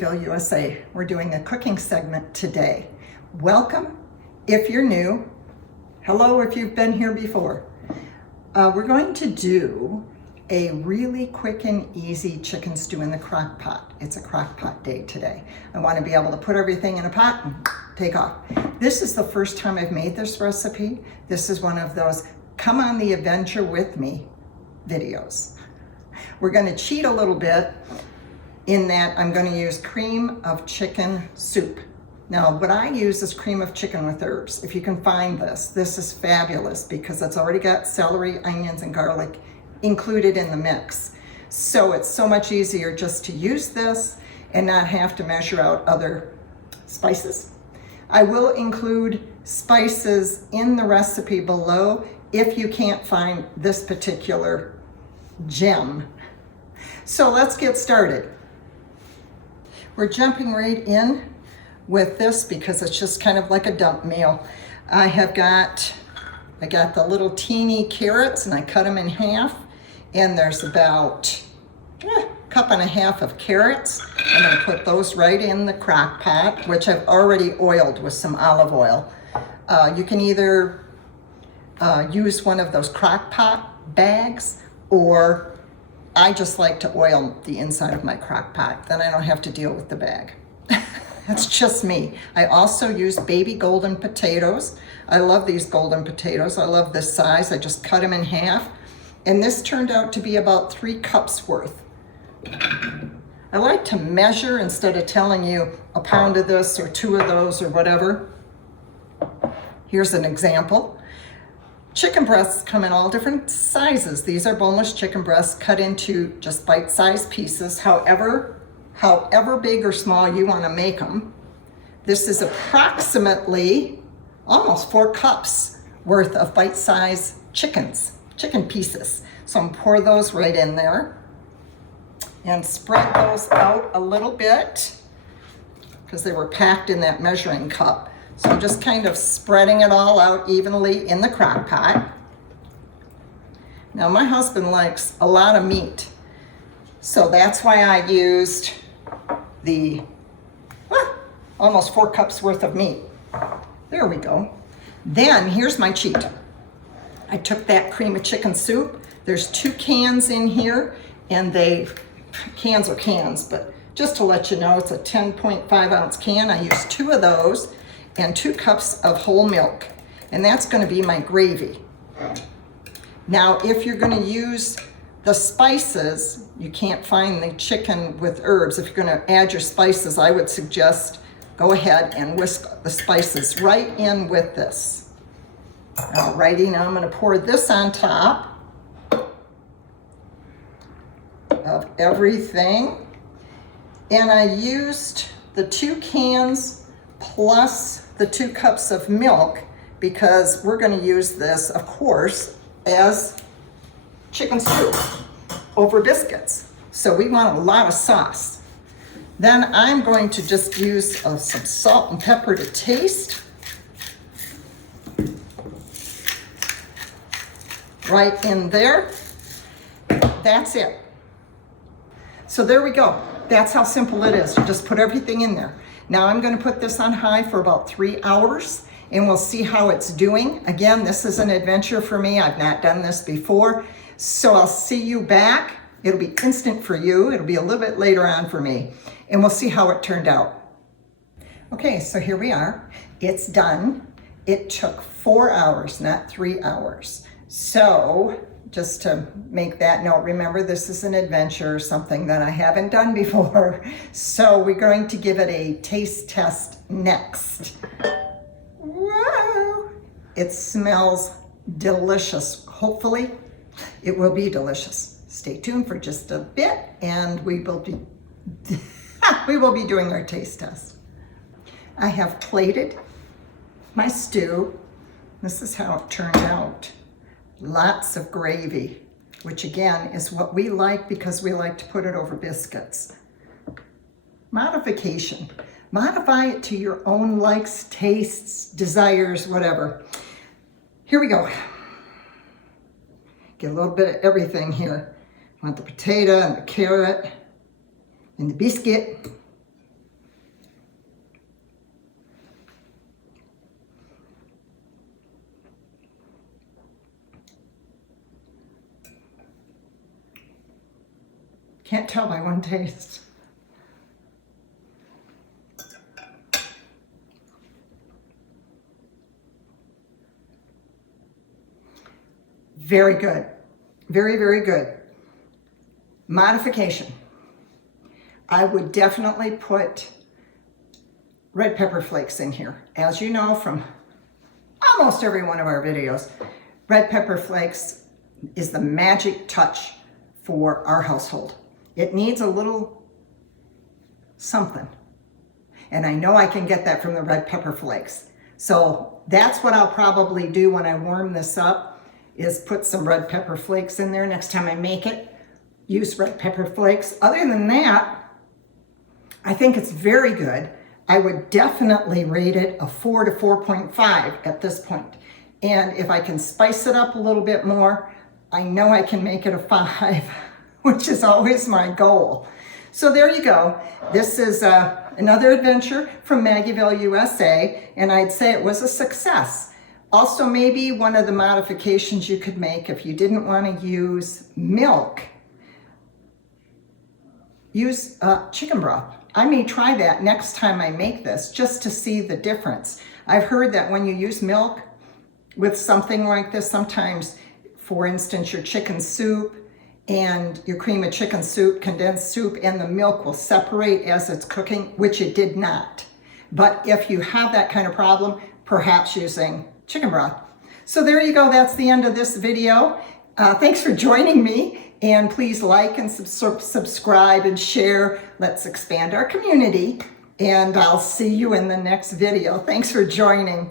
Louisville, USA. We're doing a cooking segment today. Welcome if you're new. Hello if you've been here before. We're going to do a really quick and easy chicken stew in the crock pot. It's a crock pot day today. I want to be able to put everything in a pot and take off. This is the first time I've made this recipe. This is one of those come on the adventure with me videos. We're going to cheat a little bit in that I'm going to use cream of chicken soup. Now, what I use is cream of chicken with herbs. If you can find this, this is fabulous because it's already got celery, onions, and garlic included in the mix. So it's so much easier just to use this and not have to measure out other spices. I will include spices in the recipe below if you can't find this particular gem. So let's get started. We're jumping right in with this because it's just kind of like a dump meal. I got the little teeny carrots and I cut them in half, and there's about a cup and a half of carrots. I'm going to put those right in the crock pot, which I've already oiled with some olive oil. You can either use one of those crock pot bags, or I just like to oil the inside of my crock pot. Then I don't have to deal with the bag. That's just me. I also use baby golden potatoes. I love these golden potatoes. I love this size. I just cut them in half. And this turned out to be about 3 cups worth. I like to measure instead of telling you a pound of this or 2 of those or whatever. Here's an example. Chicken breasts come in all different sizes. These are boneless chicken breasts cut into just bite-sized pieces, however big or small you want to make them. This is approximately almost 4 cups worth of bite-sized chicken pieces. So I'm gonna pour those right in there and spread those out a little bit because they were packed in that measuring cup. So I'm just kind of spreading it all out evenly in the crock pot. Now my husband likes a lot of meat, so that's why I used the almost 4 cups worth of meat. There we go. Then here's my cheat. I took that cream of chicken soup. There's 2 cans in here, and cans are cans, but just to let you know, it's a 10.5 ounce can. I used 2 of those and 2 cups of whole milk, and that's going to be my gravy. Now, if you're going to use the spices, you can't find the chicken with herbs. If you're going to add your spices, I would suggest go ahead and whisk the spices right in with this. Alrighty, now I'm going to pour this on top of everything, and I used the 2 cans plus the 2 cups of milk because we're going to use this, of course, as chicken soup over biscuits. So we want a lot of sauce. Then I'm going to just use some salt and pepper to taste. Right in there. That's it. So there we go. That's how simple it is. You just put everything in there. Now I'm going to put this on high for about 3 hours, and we'll see how it's doing. Again, this is an adventure for me. I've not done this before. So I'll see you back. It'll be instant for you. It'll be a little bit later on for me, and we'll see how it turned out. Okay, so here we are. It's done. It took 4 hours, not 3 hours. So just to make that note, remember this is an adventure, something that I haven't done before. So we're going to give it a taste test next. Wow! It smells delicious. Hopefully it will be delicious. Stay tuned for just a bit and we will be doing our taste test. I have plated my stew. This is how it turned out. Lots of gravy, which again is what we like because we like to put it over biscuits. Modification. Modify it to your own likes, tastes, desires, whatever. Here we go. Get a little bit of everything here. I want the potato and the carrot and the biscuit. Can't tell by one taste. Very good. Very, very good. Modification. I would definitely put red pepper flakes in here. As you know from almost every one of our videos, red pepper flakes is the magic touch for our household. It needs a little something. And I know I can get that from the red pepper flakes. So that's what I'll probably do when I warm this up, is put some red pepper flakes in there next time I make it. Use red pepper flakes. Other than that, I think it's very good. I would definitely rate it a 4 to 4.5 at this point. And if I can spice it up a little bit more, I know I can make it a 5, which is always my goal. So there you go. This is another adventure from Maggieville, USA, and I'd say it was a success. Also, maybe one of the modifications you could make if you didn't want to use milk, use chicken broth. I may try that next time I make this just to see the difference. I've heard that when you use milk with something like this, sometimes, for instance, your chicken soup and your cream of chicken soup, condensed soup, and the milk will separate as it's cooking, which it did not. But if you have that kind of problem, perhaps using chicken broth. So there you go. That's the end of this video. Thanks for joining me. And please like and subscribe and share. Let's expand our community. And I'll see you in the next video. Thanks for joining.